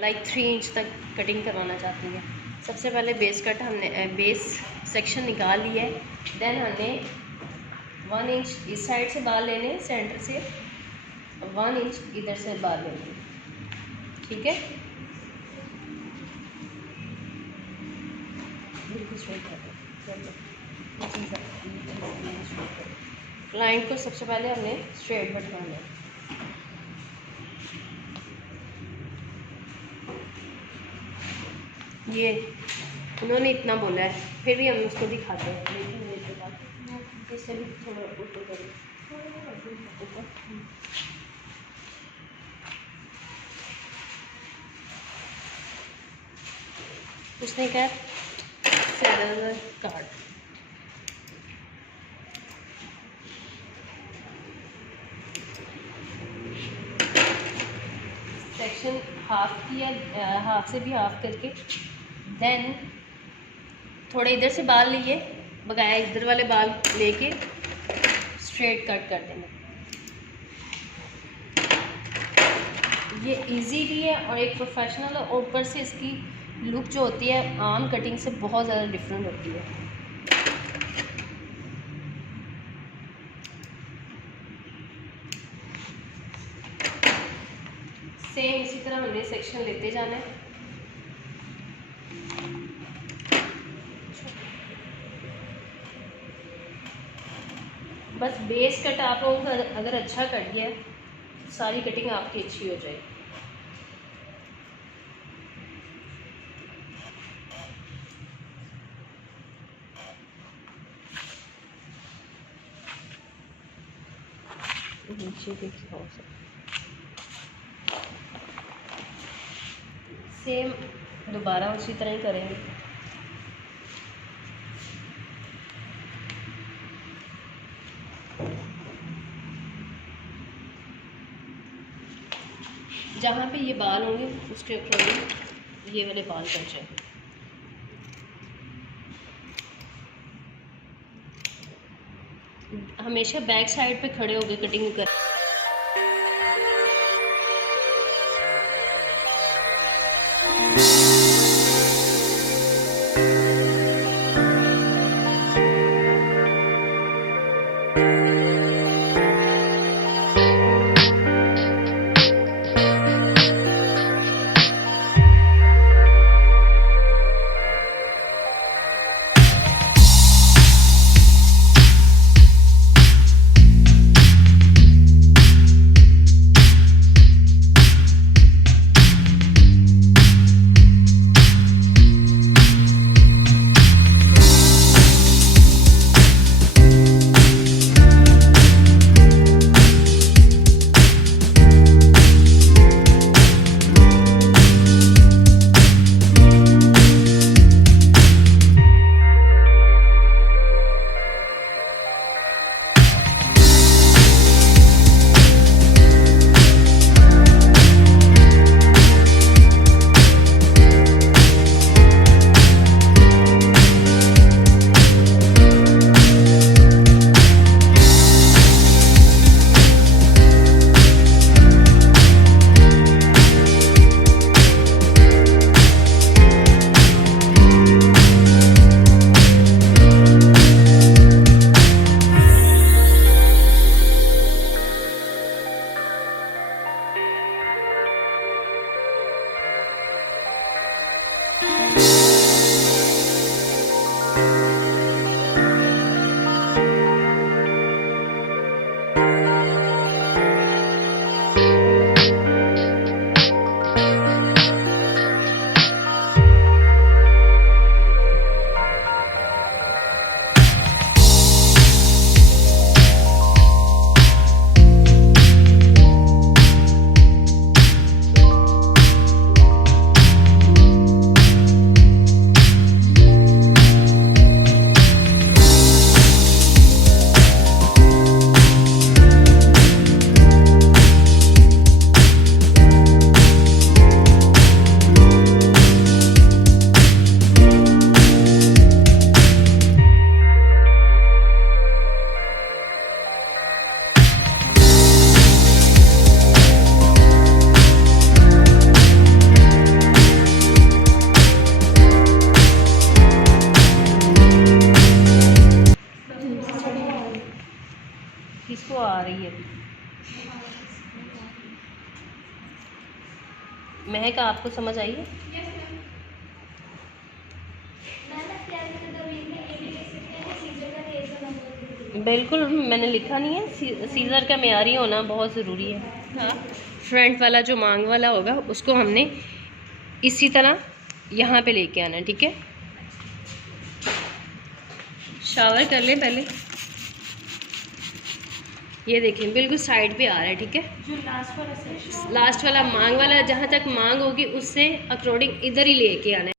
Like 3 inch तक cutting करवाना चाहती हैं। सबसे पहले बेस कट हमने बेस सेक्शन निकाल लिया है। देन हमने 1 इंच इस साइड से बाल लेने, सेंटर से 1 इंच इधर से बाल लेने, ठीक है। बिल्कुल स्ट्रेट कर क्लाइंट को सबसे पहले हमने स्ट्रेट बैठवाना है। ये उन्होंने इतना बोला है, फिर भी हम उसको दिखाते हैं, लेकिन मेरे पास इससे भी थोड़ा ऊपर करें, ऊपर। उसने क्या सैलर कार्ड सेक्शन हाफ किया, हाफ से भी हाफ करके, देन थोड़े इधर से बाल लिए, बकाया इधर वाले बाल लेके स्ट्रेट कट कर देंगे। ये इजी भी है और एक प्रोफेशनल, और ऊपर से इसकी लुक जो होती है आम कटिंग से बहुत ज़्यादा डिफरेंट होती है। सेम इसी तरह हमने सेक्शन लेते जाना है। बस बेस कट आप लोगों का अगर अच्छा कर दिया है, सारी कटिंग आपकी अच्छी हो जाएगी। नीचे देखिए हो सकता सेम दोबारा उसी तरह ही करेंगे। जहाँ पे ये बाल होंगे उसके अकॉर्डिंग ये वाले बाल कट जाएंगे। हमेशा बैक साइड पे खड़े होकर कटिंग कर। महक आपको समझ आई है? बिल्कुल, मैंने लिखा नहीं है, सीज़र का मेयारी होना बहुत ज़रूरी है। हाँ, फ्रंट वाला जो मांग वाला होगा उसको हमने इसी तरह यहाँ पे लेके आना है, ठीक है। शावर कर ले पहले। ये देखिए बिल्कुल साइड पे आ रहा है, ठीक है। जो लास्ट वाला मांग वाला जहाँ तक मांग होगी उससे अकॉर्डिंग इधर ही लेके आना है।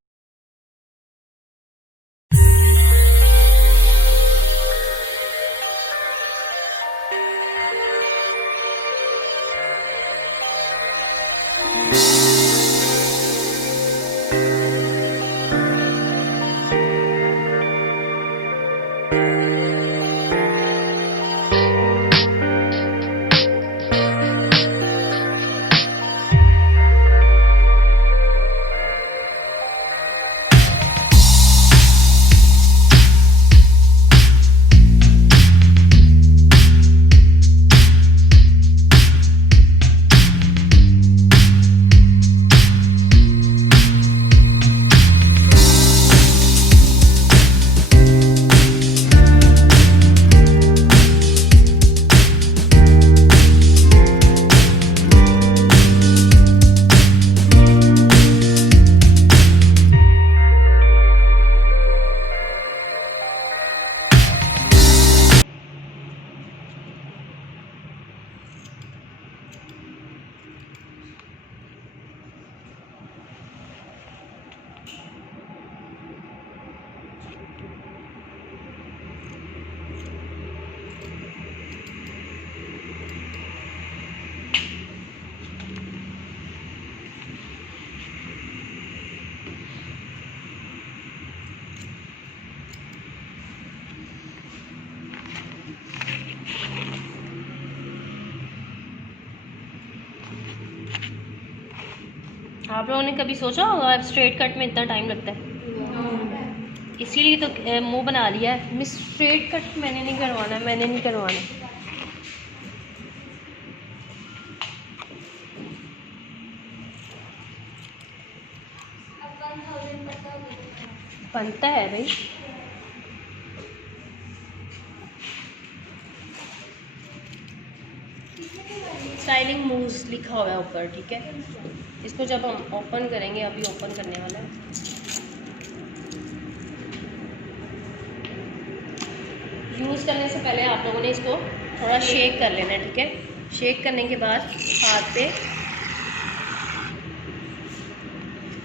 आप लोगों ने कभी सोचा होगा अब स्ट्रेट कट में इतना टाइम लगता है? इसीलिए तो मुंह बना लिया है। मिस स्ट्रेट कट मैंने नहीं करवाना, मैंने नहीं करवाना। बनता है भाई। स्टाइलिंग मूव्स लिखा हुआ है ऊपर, ठीक है। इसको जब हम ओपन करेंगे, अभी ओपन करने वाला है। यूज़ करने से पहले आप लोगों ने इसको थोड़ा शेक कर लेना है, ठीक है। शेक करने के बाद हाथ पे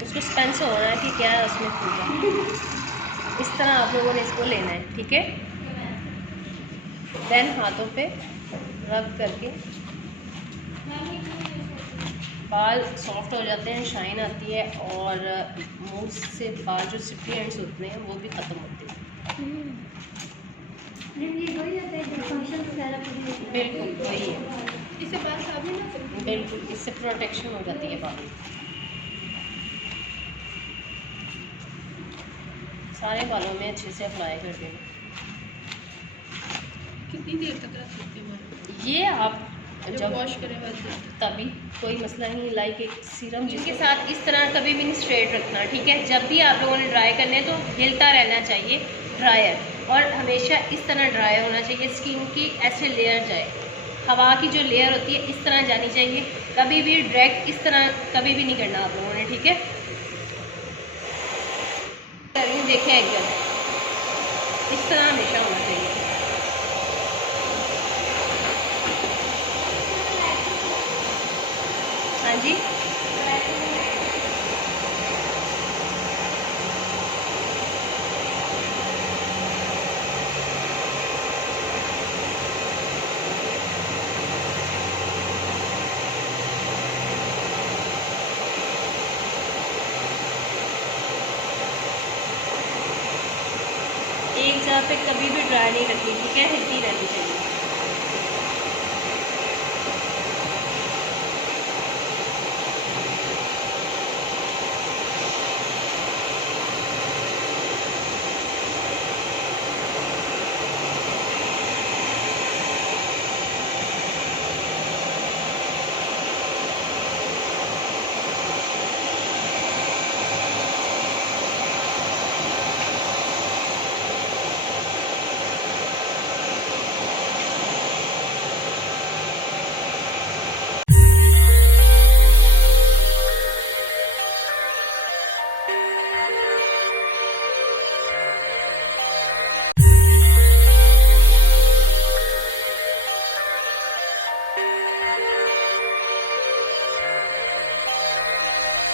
उसको स्पेंस हो रहा है कि क्या है उसमें पूरा, इस तरह आप लोगों ने इसको लेना है, ठीक है। देन हाथों पे रब करके बाल सॉफ्ट हो जाते हैं, शाइन आती है और मुंह से बाल जो सिटी एंड्स होते हैं वो भी ख़त्म होते हैं। बिल्कुल वही है, इससे बाल खराब नहीं होते। बिल्कुल इससे प्रोटेक्शन हो जाती है बाल। सारे बालों में अच्छे से अप्लाई कर देना। कितनी देर तक रख सकते हैं? ये आप जब वॉश करें वैसे तभी कोई मसला नहीं, लाइक एक सीरम जिसके साथ इस तरह कभी भी नहीं स्ट्रेट रखना, ठीक है। जब भी आप लोगों ने ड्राई करने हैं तो हिलता रहना चाहिए ड्रायर, और हमेशा इस तरह ड्राई होना चाहिए। स्किन की ऐसे लेयर जाए, हवा की जो लेयर होती है इस तरह जानी चाहिए। कभी भी डायरेक्ट इस तरह कभी भी नहीं करना आप लोगों ने, ठीक है। देखें एकदम इस तरह हमेशा होना चाहिए। हाँ जी, एक जगह पे कभी भी ड्राई नहीं रखनी, ठीक है, हिलती रहनी चाहिए।